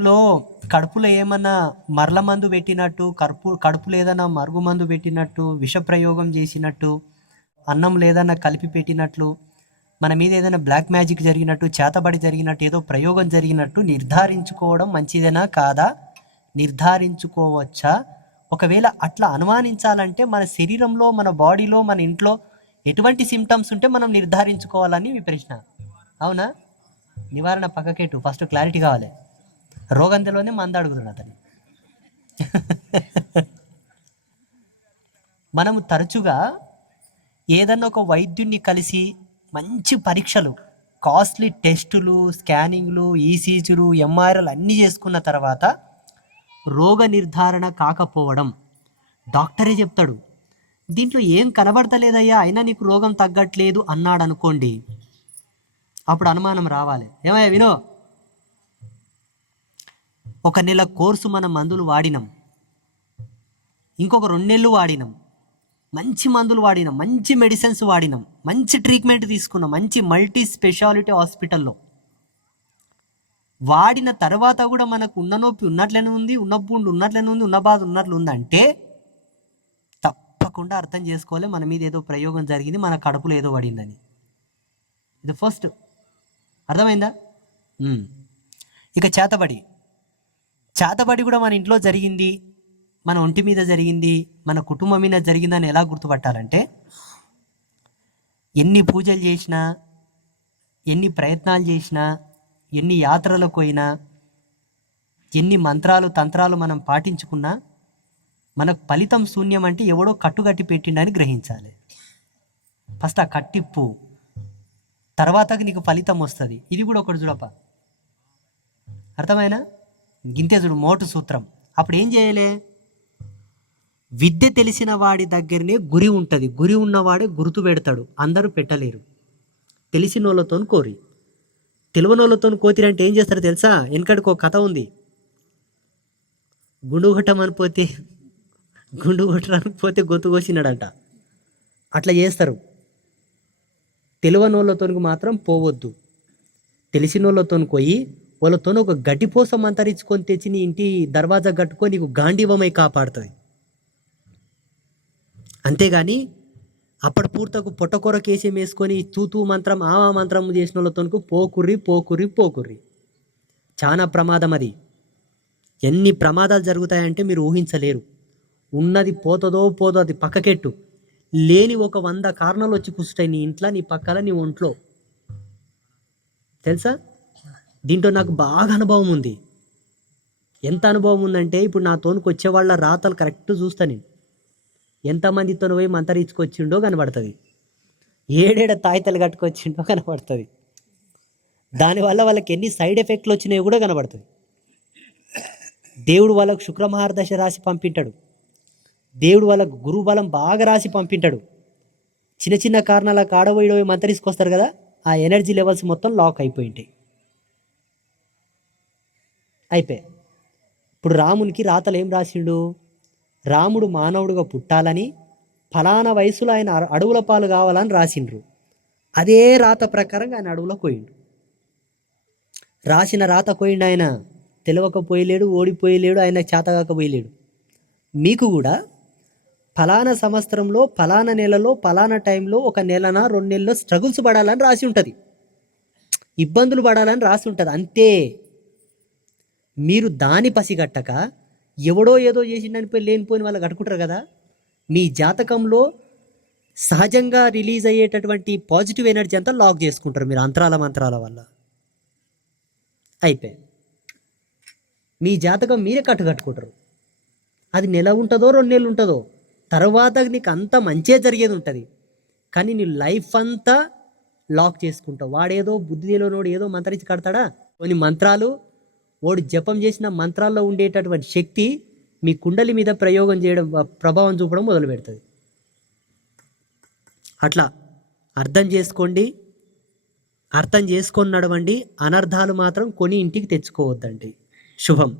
లో కడుపులో ఏమన్నా మరల మందు పెట్టినట్టు కడుపు కడుపులో ఏదైనా మరుగు మందు పెట్టినట్టు విష ప్రయోగం చేసినట్టు అన్నం లేదన్నా కలిపి పెట్టినట్లు మన మీద ఏదైనా బ్లాక్ మ్యాజిక్ జరిగినట్టు చేతబడి జరిగినట్టు ఏదో ప్రయోగం జరిగినట్టు నిర్ధారించుకోవడం మంచిదేనా కాదా? నిర్ధారించుకోవచ్చా? ఒకవేళ అట్లా అనుమానించాలంటే మన శరీరంలో మన బాడీలో మన ఇంట్లో ఎటువంటి సిమ్టమ్స్ ఉంటే మనం నిర్ధారించుకోవాలని మీ ప్రశ్న. అవునా? నివారణ పక్కకేటు ఫస్ట్ క్లారిటీ కావాలి. రోగంతలోనే మంద అడుగుతున్నాడు అతను. మనము తరచుగా ఏదన్నా ఒక వైద్యుడిని కలిసి మంచి పరీక్షలు కాస్ట్లీ టెస్టులు స్కానింగ్లు ఈసీజీలు ఎంఆర్ఐలు అన్నీ చేసుకున్న తర్వాత రోగ నిర్ధారణ కాకపోవడం డాక్టరే చెప్తాడు. దీంట్లో ఏం కనబడతలేదయ్యా అయినా నీకు రోగం తగ్గట్లేదు అన్నాడు అనుకోండి అప్పుడు అనుమానం రావాలి. ఏమయ్యా వినో ఒక నెల కోర్సు మన మందులు వాడినాం. ఇంకొక రెండు నెలలు వాడినాం. మంచి మందులు వాడినాం మంచి మెడిసిన్స్ వాడినాం మంచి ట్రీట్మెంట్ తీసుకున్నాం మంచి మల్టీ స్పెషాలిటీ హాస్పిటల్లో వాడిన తర్వాత కూడా మనకు ఉన్న నొప్పి ఉన్నట్లనే ఉంది ఉన్న పుండు ఉన్నట్లనే ఉంది ఉన్న బాధ ఉన్నట్లు ఉందంటే తప్పకుండా అర్థం చేసుకోవాలి మన మీద ఏదో ప్రయోగం జరిగింది మన కడుపులో ఏదో పడిందని. ఇది ఫస్ట్ అర్థమైందా? ఇక చేతబడి. చేతబడి కూడా మన ఇంట్లో జరిగింది మన ఒంటి మీద జరిగింది మన కుటుంబం మీద జరిగిందని ఎలా గుర్తుపట్టాలంటే ఎన్ని పూజలు చేసినా ఎన్ని ప్రయత్నాలు చేసినా ఎన్ని యాత్రలకు పోయినా ఎన్ని మంత్రాలు తంత్రాలు మనం పాటించుకున్నా మనకు ఫలితం శూన్యం అంటే ఎవడో కట్టుకట్టి పెట్టిండని గ్రహించాలి. ఫస్ట్ ఆ కట్టిప్పు తర్వాతకి నీకు ఫలితం వస్తుంది. ఇది కూడా ఒకటి చూడప అర్థమైనా? గింతే చూడు మోటు సూత్రం. అప్పుడు ఏం చేయలే? విద్య తెలిసిన వాడి దగ్గరనే గురి ఉంటుంది. గురి ఉన్నవాడే గుర్తు పెడతాడు. అందరూ పెట్టలేరు. తెలిసిన వాళ్ళతో కోరి. తెలివనోళ్ళతో కోతిరంటే ఏం చేస్తారో తెలుసా? వెనకడికి ఒక కథ ఉంది. గుండు కొట్టమని పోతే గుండు కొట్టడానికి పోతే గొంతు కోసినాడంట. అట్లా చేస్తారు. తెలివనోళ్ళతో మాత్రం పోవద్దు. తెలిసినోళ్ళతో పోయి వాళ్ళతో ఒక గడ్డిపోసం అంతరించుకొని తెచ్చి నీ ఇంటి దర్వాజా కట్టుకొని నీకు గాంధీవమై కాపాడుతుంది. అంతేగాని అప్పటి పూర్తకు పొట్టకూర కేసం వేసుకొని తూతూ మంత్రం ఆవా మంత్రం చేసిన వాళ్ళతోనుకు పోకుర్రి పోకుర్రి పోకుర్రి. చాలా ప్రమాదం అది. ఎన్ని ప్రమాదాలు జరుగుతాయంటే మీరు ఊహించలేరు. ఉన్నది పోతుందో పోదో అది పక్కకెట్టు. లేని ఒక వంద కారణాలు వచ్చి కూర్చుంటాయి నీ ఇంట్లో నీ పక్కల నీ ఒంట్లో. తెలుసా? దీంట్లో నాకు బాగా అనుభవం ఉంది. ఎంత అనుభవం ఉందంటే ఇప్పుడు నా తోనుకు వచ్చే వాళ్ళ రాతలు కరెక్ట్ చూస్తా నేను. ఎంతమందితో పోయి మంతరించుకొచ్చిండో కనబడుతుంది. ఏడేడ తాయితలు కట్టుకొచ్చిండో కనబడుతుంది. దానివల్ల వాళ్ళకి ఎన్ని సైడ్ ఎఫెక్ట్లు వచ్చినాయో కూడా కనబడుతుంది. దేవుడు వాళ్ళకు శుక్రమహారదశ రాసి పంపింటాడు. దేవుడు వాళ్ళకు గురువు బలం బాగా రాసి పంపింటాడు. చిన్న చిన్న కారణాల కాడబోయి మంతరించుకొస్తారు కదా ఆ ఎనర్జీ లెవెల్స్ మొత్తం లాక్ అయిపోయింటాయి. అయిపోయాయి. ఇప్పుడు రామునికి రాతలు ఏం రాసిండు? రాముడు మానవుడుగా పుట్టాలని ఫలానా వయసులో ఆయన అడవుల పాలు కావాలని రాసిండ్రు. అదే రాత ప్రకారంగా ఆయన అడవులో పోయిండు. రాసిన రాత పోయిండు ఆయన తెలియకపోయలేడు ఓడిపోయలేడు ఆయన చేతగాకపోయలేడు మీకు కూడా ఫలానా సంవత్సరంలో ఫలానా నెలలో ఫలానా టైంలో ఒక నెలన రెండు నెలల్లో స్ట్రగుల్స్ పడాలని రాసి ఉంటుంది. ఇబ్బందులు పడాలని రాసి ఉంటుంది. అంతే. మీరు దాని పసిగట్టక ఎవడో ఏదో చేసిండని పోయి లేనిపోయిన వాళ్ళు కట్టుకుంటారు కదా? మీ జాతకంలో సహజంగా రిలీజ్ అయ్యేటటువంటి పాజిటివ్ ఎనర్జీ అంతా లాక్ చేసుకుంటారు మీరు అంతరాల మంత్రాల వల్ల. అయిపోయి మీ జాతకం మీరే కట్టుకట్టుకుంటారు అది నెల ఉంటుందో రెండు నెలలు ఉంటుందో తర్వాత నీకు అంత మంచే జరిగేది ఉంటుంది. కానీ నీ లైఫ్ అంతా లాక్ చేసుకుంటావు. వాడేదో బుద్ధి నోడు ఏదో మంత్రించి కడతాడా? కొన్ని మంత్రాలు వాడు జపం చేసిన మంత్రాల్లో ఉండేటటువంటి శక్తి మీ కుండలి మీద ప్రయోగం చేయడం ప్రభావం చూపడం మొదలు పెడుతుంది. అట్లా అర్థం చేసుకోండి అర్థం చేసుకొని నడవండి అనర్థాలు మాత్రం కొని ఇంటికి తెచ్చుకోవద్దండి. శుభం.